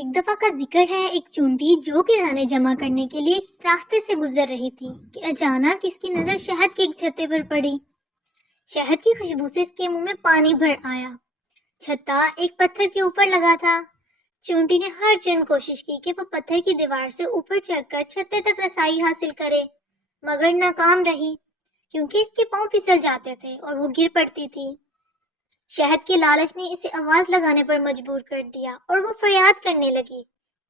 ایک دفعہ کا ذکر ہے ایک چونٹی جو کہ دانے جمع کرنے کے لیے ایک راستے سے گزر رہی تھی کہ اچانک اس کی نظر شہد کے ایک چھتے پر پڑی۔ شہد کی خوشبو سے اس کے منہ میں پانی بھر آیا۔ چھتا ایک پتھر کے اوپر لگا تھا۔ چونٹی نے ہر چند کوشش کی کہ وہ پتھر کی دیوار سے اوپر چڑھ کر چھتے تک رسائی حاصل کرے، مگر ناکام رہی کیونکہ اس کے پاؤں پھسل جاتے تھے اور وہ گر پڑتی تھی۔ شہد کے لالچ نے اسے آواز لگانے پر مجبور کر دیا اور وہ فریاد کرنے لگی،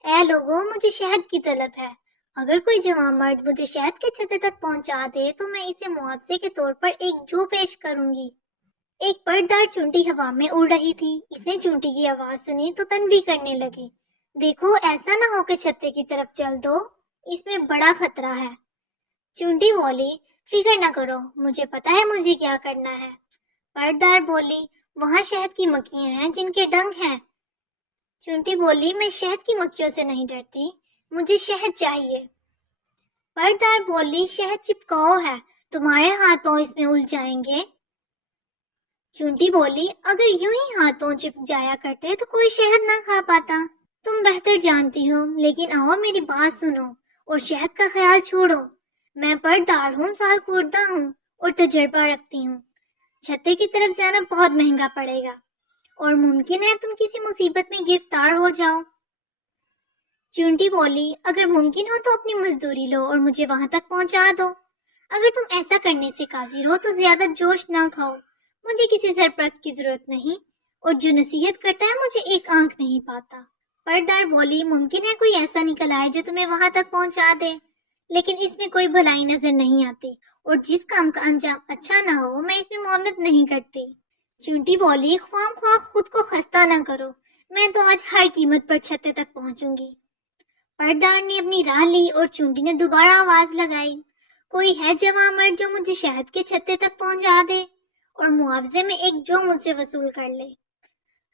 اے لوگوں، مجھے شہد کی طلب ہے۔ اگر کوئی جوان مرد مجھے شہد کے چھتے تک پہنچا دے تو میں اسے معاوضے کے طور پر ایک جو پیش کروں گی۔ ایک پردار چونٹی ہوا میں اڑ رہی تھی۔ اس نے چونٹی کی آواز سنی تو تنبیہ کرنے لگی، دیکھو ایسا نہ ہو کہ چھتے کی طرف چل دو، اس میں بڑا خطرہ ہے۔ چونٹی بولی، فکر نہ کرو، مجھے پتا ہے مجھے کیا کرنا ہے۔ پردار بولی، وہاں شہد کی مکھیاں ہیں جن کے ڈنک ہیں۔ چونٹی بولی، میں شہد کی مکھیوں سے نہیں ڈرتی، مجھے شہد چاہیے۔ پردار بولی، شہد چپکاؤ ہے، تمہارے ہاتھ پاؤں اس میں الجھ جائیں گے۔ چونٹی بولی، اگر یوں ہی ہاتھ پاؤں چپک جایا کرتے تو کوئی شہد نہ کھا پاتا۔ تم بہتر جانتی ہو، لیکن آؤ میری بات سنو اور شہد کا خیال چھوڑو۔ میں پردار ہوں، سال خوردہ ہوں اور تجربہ رکھتی ہوں۔ چھتے کی طرف جانا بہت مہنگا پڑے گا اور ممکن ہے تم کسی مصیبت میں گرفتار ہو جاؤ۔ چونٹی بولی، اگر ممکن ہو تو اپنی مزدوری لو اور مجھے وہاں تک پہنچا دو۔ اگر تم ایسا کرنے سے قاصر ہو تو زیادہ جوش نہ کھاؤ، مجھے کسی سرپرست کی ضرورت نہیں، اور جو نصیحت کرتا ہے مجھے ایک آنکھ نہیں پاتا۔ پردار بولی، ممکن ہے کوئی ایسا نکل آئے جو تمہیں وہاں تک پہنچا دے، لیکن اس میں کوئی بھلائی نظر نہیں آتی، اور جس کام کا انجام اچھا نہ ہو میں اس میں معاونت نہیں کرتی۔ چونٹی بولی، خواہ خواہ خود کو خستہ نہ کرو، میں تو آج ہر قیمت پر چھتے تک پہنچوں گی۔ پردار نے اپنی راہ لی اور چونٹی نے دوبارہ آواز لگائی، کوئی ہے جوان مرد جو مجھے شہد کے چھتے تک پہنچا دے اور معاوضے میں ایک جو مجھ سے وصول کر لے۔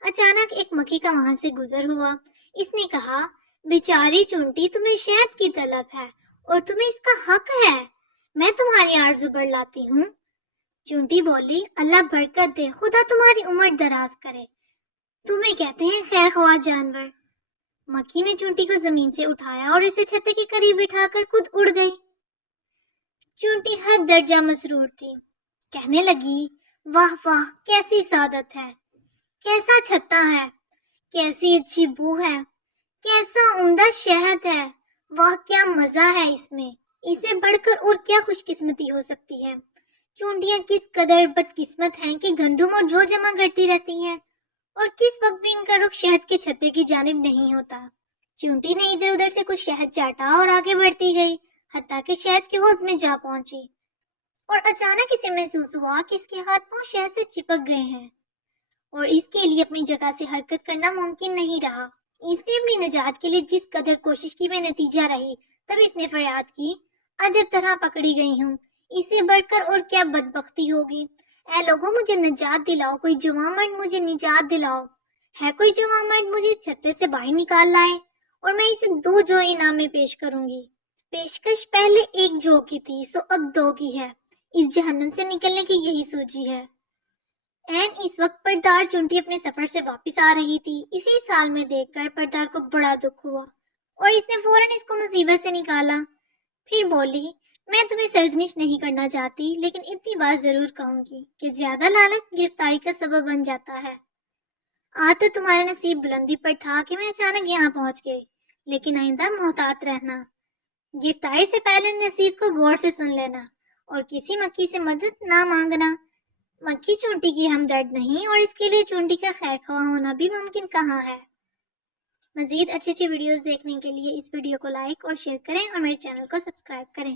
اچانک ایک مکھی کا وہاں سے گزر ہوا۔ اس نے کہا، بیچاری چونٹی، تمہیں شہد کی طلب ہے اور تمہیں اس کا حق ہے، میں تمہاری آرزو بڑھلاتی ہوں۔ چونٹی بولی، اللہ برکت دے، خدا تمہاری عمر دراز کرے، تمہیں کہتے ہیں خیر خواہ جانور۔ مکھی نے چونٹی کو زمین سے اٹھایا اور اسے چھتے کے قریب بٹھا کر خود اڑ گئی۔ چونٹی حد درجہ مسرور تھی، کہنے لگی، واہ واہ، کیسی سعادت ہے، کیسا چھتا ہے، کیسی اچھی بو ہے، کیسا عمدہ شہد ہے، واہ کیا مزہ ہے اس میں، اسے بڑھ کر اور کیا خوش قسمتی ہو سکتی ہے۔ چونٹیاں کس قدر بدقسمت ہیں کہ گندم اور جو جمع کرتی رہتی ہیں اور کس وقت بھی ان کا رخ شہد کے چھتے کی جانب نہیں ہوتا۔ چونٹی نے ادھر ادھر سے کچھ شہد چاٹا اور آگے بڑھتی گئی، حتیٰ کہ شہد کے حوض میں جا پہنچی، اور اچانک اسے محسوس ہوا کہ اس کے ہاتھ پاؤں شہد سے چپک گئے ہیں اور اس کے لیے اپنی جگہ سے حرکت کرنا ممکن نہیں رہا۔ اس نے اپنی نجات کے لیے جس قدر کوشش کی بے نتیجہ رہی، تب اس نے فریاد کی، عجب طرح پکڑی گئی ہوں، اس سے بڑھ کر اور کیا بدبختی ہوگی۔ اے لوگوں، مجھے نجات دلاؤ، کوئی جوان مرد مجھے نجات دلاؤ، ہے کوئی جوان مرد مجھے چھتے سے باہر نکال لائے اور میں اسے 2 جو انعام میں پیش کروں گی۔ پیشکش پہلے 1 جو کی تھی، سو اب 2 کی ہے، اس جہنم سے نکلنے کی یہی سوجی ہے۔ اس وقت پردار چونٹی اپنے سفر سے واپس آ رہی تھی۔ اسی سال میں دیکھ کر پردار کو بڑا دکھ ہوا اور اس نے فوراً اس کو مصیبت سے نکالا۔ پھر بولی، میں تمہیں سرزنش نہیں کرنا چاہتی، لیکن اتنی بات ضرور کہوں گی کہ زیادہ لالچ گرفتاری کا سبب بن جاتا ہے۔ آج تو تمہارا نصیب بلندی پر تھا کہ میں اچانک یہاں پہنچ گئی، لیکن آئندہ محتاط رہنا، گرفتاری سے پہلے نصیحت کو غور سے سن لینا اور کسی مکھی سے مدد نہ مانگنا۔ مکھی چونٹی کی ہمدرد نہیں، اور اس کے لیے چونٹی کا خیر خواہ ہونا بھی ممکن کہاں ہے۔ مزید اچھی ویڈیوز دیکھنے کے لیے اس ویڈیو کو لائک اور شیئر کریں اور میرے چینل کو سبسکرائب کریں۔